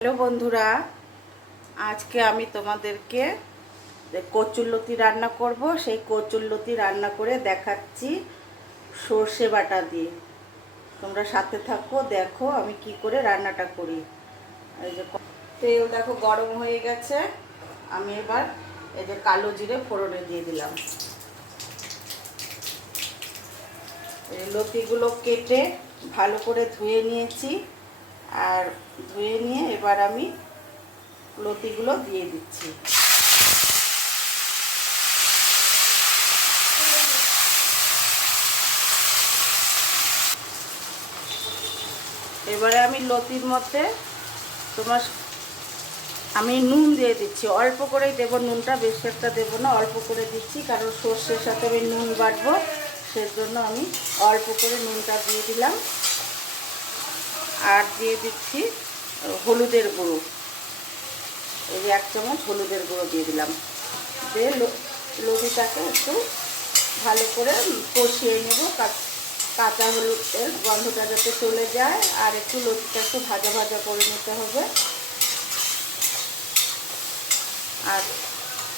Hello বন্ধুরা, আজকে আমি তোমাদেরকে কচুরলতি রান্না করব। সেই কচুরলতি রান্না করে দেখাচ্ছি সর্ষে বাটা দিয়ে। তোমরা সাথে থাকো, দেখো আমি কি করে রান্নাটা করি। এই যে তেল দেখো গরম হয়ে গেছে, আমি এবার এই যে কালো জিরে ফোড়নে দিয়ে দিলাম। এই লতিগুলো কেটে ভালো করে ধুয়ে নিয়েছি, আর ধুয়ে নিয়ে এবার আমি লতিগুলো দিয়ে দিচ্ছি। এবারে আমি লতির মধ্যে আমি নুন দিয়ে দিচ্ছি, অল্প করেই দেবো নুনটা, বেশি একটা দেবো না, অল্প করে দিচ্ছি, কারণ সর্ষের সাথে আমি নুন বাটবো, সেজন্য আমি অল্প করে নুনটা দিয়ে দিলাম। আর দিয়ে দিচ্ছি হলুদের গুঁড়ো, এই যে 1 চামচ হলুদের গুঁড়ো দিয়ে দিলাম। দিয়ে লতিটাকে একটু ভালো করে কষিয়ে নেব, কাঁচা হলুদের গন্ধটা যাতে চলে যায়, আর একটু লতিটা একটু ভাজা ভাজা করে নিতে হবে। আর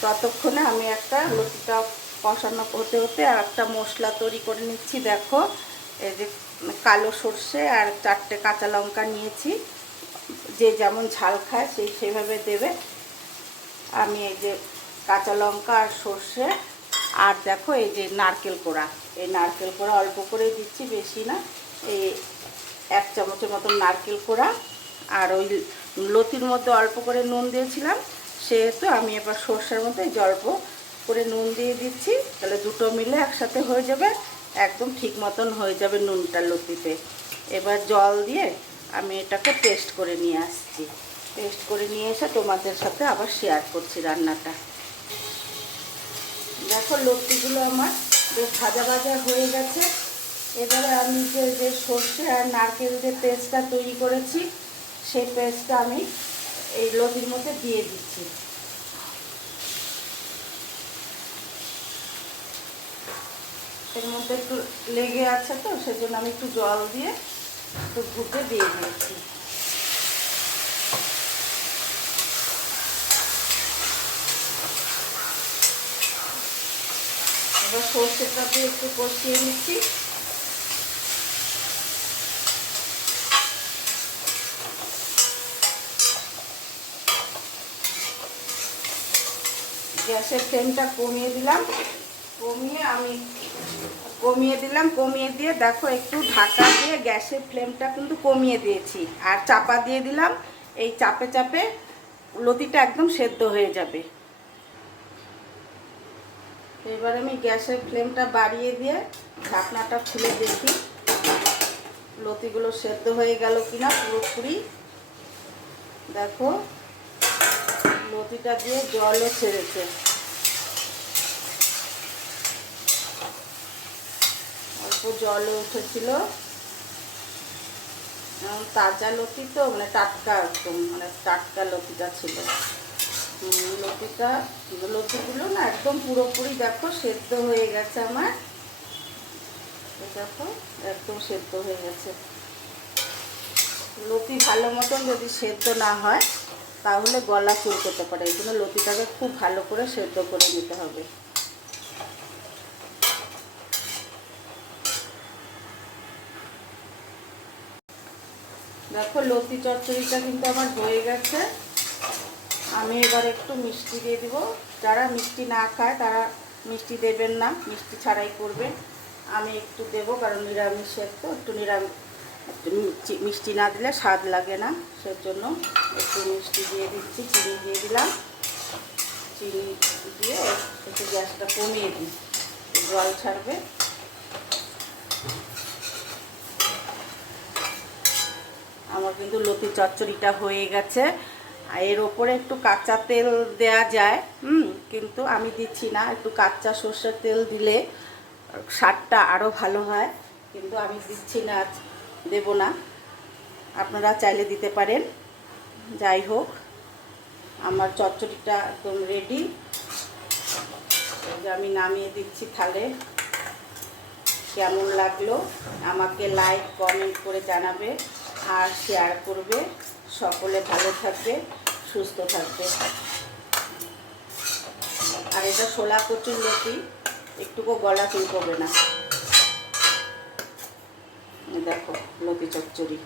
ততক্ষণে আমি একটা লতিটা কষানো হতে হতে আর একটা মশলা তৈরি করে নিচ্ছি। দেখো, এই যে কালো সর্ষে আর 4টে কাঁচা লঙ্কা নিয়েছি, যে যেমন ঝাল খায় সেভাবে দেবে। আমি এই যে কাঁচা লঙ্কা আর সর্ষে, আর দেখো এই যে নারকেল কোড়া, এই নারকেল কোড়া অল্প করে দিচ্ছি, বেশি না, এই 1 চামচের মতন নারকেল কোড়া। আর ওই লতির মধ্যে অল্প করে নুন দিয়েছিলাম, সেহেতু আমি এবার সর্ষের মধ্যে অল্প করে নুন দিয়ে দিচ্ছি, তাহলে দুটো মিলে একসাথে হয়ে যাবে, একদম ঠিক মতন হয়ে যাবে নুনটা লতিতে। এবার জল দিয়ে আমি এটাকে পেস্ট করে নিয়ে আসছি। পেস্ট করে নিয়ে এসে তোমাদের সাথে আবার শেয়ার করছি রান্নাটা। দেখো লতিগুলো আমার বেশ ভাজা ভাজা হয়ে গেছে। এবারে আমি যে সর্ষে আর নারকেল যে পেস্টটা তৈরি করেছি, সেই পেস্টটা আমি এই লতির মধ্যে দিয়ে দিচ্ছি। এর মধ্যে একটু লেগে আছে, তো সেজন্য আমি একটু জল দিয়ে একটু ঘুটে দিয়ে দিয়েছি। এবার সর্ষেটা দিয়ে একটু কষিয়ে নিচ্ছি। গ্যাসের ফ্লেমটা কমিয়ে দিলাম, কমিয়ে দিয়ে দেখো একটু ঢাকা দিয়ে গ্যাসের ফ্লেমটা কিন্তু কমিয়ে দিয়েছি, আর চাপা দিয়ে দিলাম। এই চাপে চাপে লতিটা একদম সেদ্ধ হয়ে যাবে। এবার আমি গ্যাসের ফ্লেমটা বাড়িয়ে দিয়ে ঢাকনাটা খুলে দেখি লতিগুলো সেদ্ধ হয়ে গেল কিনা পুরোপুরি। দেখো লতিটা দিয়ে জলও ছেড়েছে, অল্প জলও উঠেছিল। তাজা লতি তো, মানে টাটকা, একদম মানে টাটকা লতিটা ছিল। লতিগুলো না একদম পুরোপুরি দেখো সেদ্ধ হয়ে গেছে আমার। দেখো একদম সেদ্ধ হয়ে গেছে। লতি ভালো মতন যদি সেদ্ধ না হয় তাহলে গলা চুলকোতে পারে, এই জন্য লতিটাকে খুব ভালো করে সেদ্ধ করে নিতে হবে। দেখো লতি চচ্চড়িটা কিন্তু আমার হয়ে গেছে। আমি এবার একটু মিষ্টি দিয়ে দিব। যারা মিষ্টি না খায় তারা মিষ্টি দেবেন না, মিষ্টি ছাড়াই করবে। আমি একটু দেবো, কারণ নিরামিষের তো একটু মিষ্টি না দিলে স্বাদ লাগে না, সেজন্য একটু মিষ্টি দিয়ে দিচ্ছি। চিনি দিয়ে দিলাম, চিনি দিয়ে একটু গ্যাসটা কমিয়ে দিই, জল ছাড়বে। আমার কিন্তু লতি চচ্চড়িটা হয়ে গেছে। এর ওপরে একটু কাঁচা তেল দেয়া যায়, কিন্তু আমি দিচ্ছি না। একটু কাঁচা সর্ষের তেল দিলে স্বাদটা আরও ভালো হয়, কিন্তু আমি দিচ্ছি না, দেব না। আপনারা চাইলে দিতে পারেন। যাই হোক, আমার চচ্চড়িটা একদম রেডি। আমি নামিয়ে দিচ্ছি থালে। কেমন লাগলো আমাকে লাইক কমেন্ট করে জানাবে, আর শেয়ার করবে। সকলে ভালো থাকবে, সুস্থ থাকবে। আর এটা শোলা কচুর লতি, একটুকু গলা চুলকবে না। দেখো লতি চচ্চড়ি।